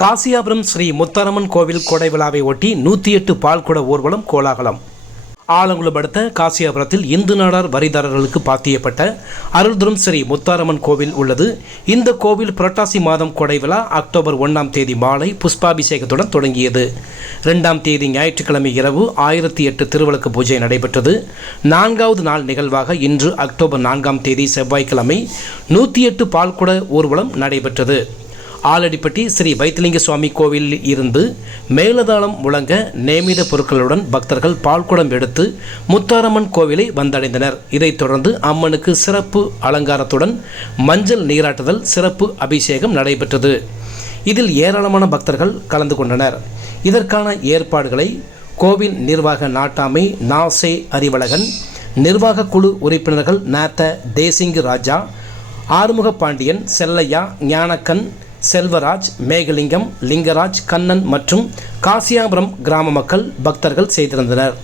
காசியாபுரம் ஸ்ரீ முத்தாரம்மன் கோவில் கொடை விழாவை ஒட்டி நூற்றி எட்டு பால்குட ஊர்வலம் கோலாகலம். ஆலங்குளம் அடுத்த காசியாபுரத்தில் இந்து நாடார் வரிதாரர்களுக்கு பாத்தியப்பட்ட அருள்தரும் ஸ்ரீ முத்தாரம்மன் கோவில் உள்ளது. இந்த கோவில் புரட்டாசி மாதம் கொடை விழா அக்டோபர் ஒன்றாம் தேதி மாலை புஷ்பாபிஷேகத்துடன் தொடங்கியது. ரெண்டாம் தேதி ஞாயிற்றுக்கிழமை இரவு ஆயிரத்தி எட்டு திருவிளக்கு பூஜை நடைபெற்றது. நான்காவது நாள் நிகழ்வாக இன்று அக்டோபர் நான்காம் தேதி செவ்வாய்க்கிழமை நூற்றி எட்டு பால்குட ஊர்வலம் நடைபெற்றது. ஆலடிப்பட்டி ஸ்ரீ வைத்திலிங்க சுவாமி கோவிலில் இருந்து மேலதாளம் முழங்க நேமித பொருட்களுடன் பக்தர்கள் பால்குடம் எடுத்து முத்தாரம்மன் கோவிலை வந்தடைந்தனர். இதைத் தொடர்ந்து அம்மனுக்கு சிறப்பு அலங்காரத்துடன் மஞ்சள் நீராட்டுதல் சிறப்பு அபிஷேகம் நடைபெற்றது. இதில் ஏராளமான பக்தர்கள் கலந்து கொண்டனர். இதற்கான ஏற்பாடுகளை கோவில் நிர்வாக நாட்டாமை நாசே அறிவழகன் நிர்வாக குழு உறுப்பினர்கள் நாத்த தேசிங்கு ராஜா ஆறுமுக பாண்டியன் செல்லையா ஞானக்கன் செல்வராஜ் மேகலிங்கம் லிங்கராஜ் கண்ணன் மற்றும் காசியாபுரம் கிராம மக்கள் பக்தர்கள் செய்திருந்தனர்.